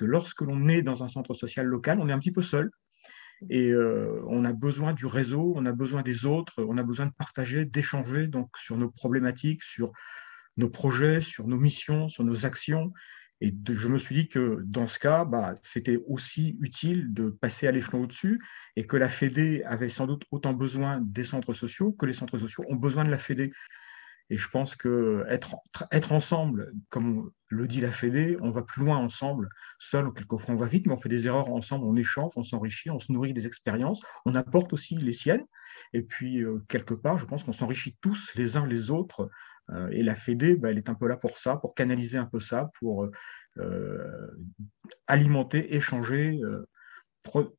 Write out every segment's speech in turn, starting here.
que lorsque l'on est dans un centre social local, on est un petit peu seul et on a besoin du réseau, on a besoin des autres, on a besoin de partager, d'échanger donc sur nos problématiques, sur nos projets, sur nos missions, sur nos actions. Et je me suis dit que dans ce cas, bah, c'était aussi utile de passer à l'échelon au-dessus et que la Fédé avait sans doute autant besoin des centres sociaux que les centres sociaux ont besoin de la Fédé. Et je pense qu'être ensemble, comme le dit la Fédé, on va plus loin ensemble. Seul, quelquefois, on va vite, mais on fait des erreurs ensemble, on échange, on s'enrichit, on se nourrit des expériences, on apporte aussi les siennes. Et puis, quelque part, je pense qu'on s'enrichit tous les uns les autres. Et la Fédé, bah, elle est un peu là pour ça, pour canaliser un peu ça, pour alimenter, échanger,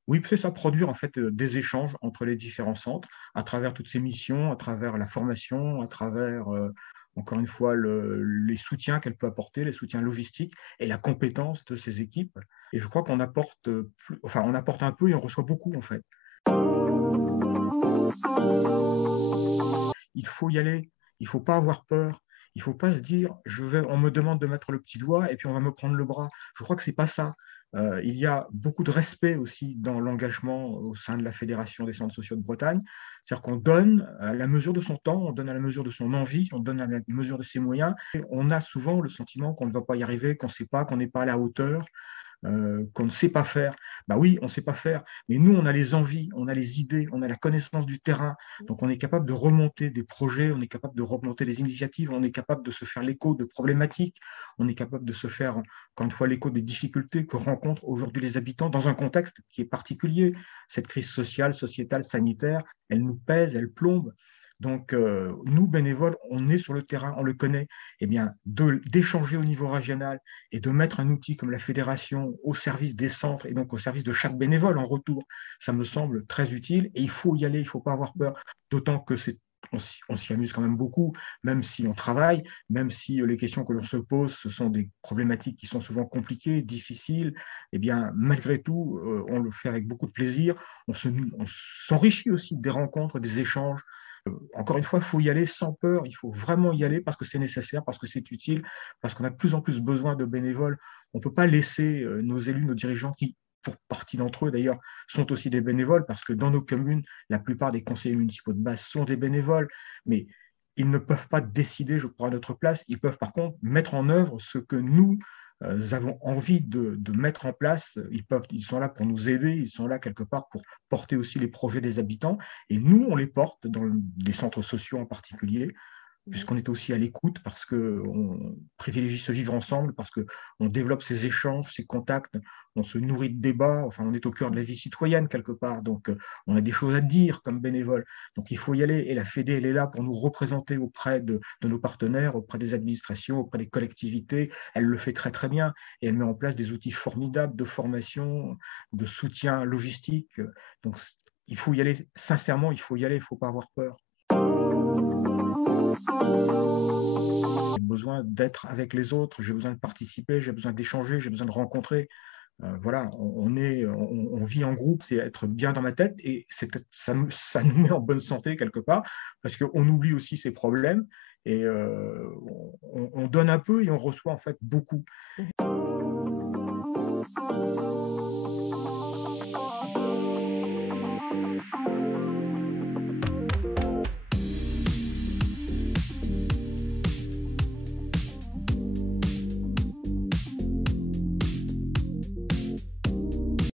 oui, c'est ça, produire en fait des échanges entre les différents centres à travers toutes ces missions, à travers la formation, à travers, encore une fois, les soutiens qu'elle peut apporter, les soutiens logistiques et la compétence de ces équipes. Et je crois qu'on apporte, enfin, on apporte un peu et on reçoit beaucoup en fait. Il faut y aller, il ne faut pas avoir peur, il ne faut pas se dire, on me demande de mettre le petit doigt et puis on va me prendre le bras. Je crois que ce n'est pas ça. Il y a beaucoup de respect aussi dans l'engagement au sein de la Fédération des centres sociaux de Bretagne. C'est-à-dire qu'on donne à la mesure de son temps, on donne à la mesure de son envie, on donne à la mesure de ses moyens. Et on a souvent le sentiment qu'on ne va pas y arriver, qu'on ne sait pas, qu'on n'est pas à la hauteur, qu'on ne sait pas faire. Bah oui, on ne sait pas faire, mais nous, on a les envies, on a les idées, on a la connaissance du terrain, donc on est capable de remonter des projets, on est capable de remonter des initiatives, on est capable de se faire l'écho de problématiques, on est capable de se faire, encore une fois, l'écho des difficultés que rencontrent aujourd'hui les habitants dans un contexte qui est particulier. Cette crise sociale, sociétale, sanitaire, elle nous pèse, elle plombe. Donc, nous, bénévoles, on est sur le terrain, on le connaît. Eh bien, d'échanger au niveau régional et de mettre un outil comme la fédération au service des centres et donc au service de chaque bénévole en retour, ça me semble très utile et il faut y aller, il ne faut pas avoir peur. D'autant que on s'y amuse quand même beaucoup, même si on travaille, même si les questions que l'on se pose, ce sont des problématiques qui sont souvent compliquées, difficiles, eh bien, malgré tout, on le fait avec beaucoup de plaisir. On s'enrichit aussi des rencontres, des échanges. Encore une fois, il faut y aller sans peur, il faut vraiment y aller parce que c'est nécessaire, parce que c'est utile, parce qu'on a de plus en plus besoin de bénévoles. On ne peut pas laisser nos élus, nos dirigeants, qui, pour partie d'entre eux d'ailleurs, sont aussi des bénévoles, parce que dans nos communes, la plupart des conseillers municipaux de base sont des bénévoles, mais ils ne peuvent pas décider, je crois, à notre place. Ils peuvent par contre mettre en œuvre ce que nous avons envie de mettre en place. Ils sont là pour nous aider, ils sont là quelque part pour porter aussi les projets des habitants. Et nous, on les porte dans les centres sociaux en particulier, puisqu'on est aussi à l'écoute, parce qu'on privilégie ce vivre ensemble, parce qu'on développe ces échanges, ces contacts, on se nourrit de débats, enfin on est au cœur de la vie citoyenne quelque part, donc on a des choses à dire comme bénévoles, donc il faut y aller, et la Fédé, elle est là pour nous représenter auprès de nos partenaires, auprès des administrations, auprès des collectivités, elle le fait très très bien, et elle met en place des outils formidables de formation, de soutien logistique, donc il faut y aller, sincèrement, il faut y aller, il ne faut pas avoir peur. J'ai besoin d'être avec les autres, j'ai besoin de participer, j'ai besoin d'échanger, j'ai besoin de rencontrer. Voilà, on vit en groupe, c'est être bien dans ma tête et ça nous met en bonne santé quelque part parce qu'on oublie aussi ses problèmes et on donne un peu et on reçoit en fait beaucoup.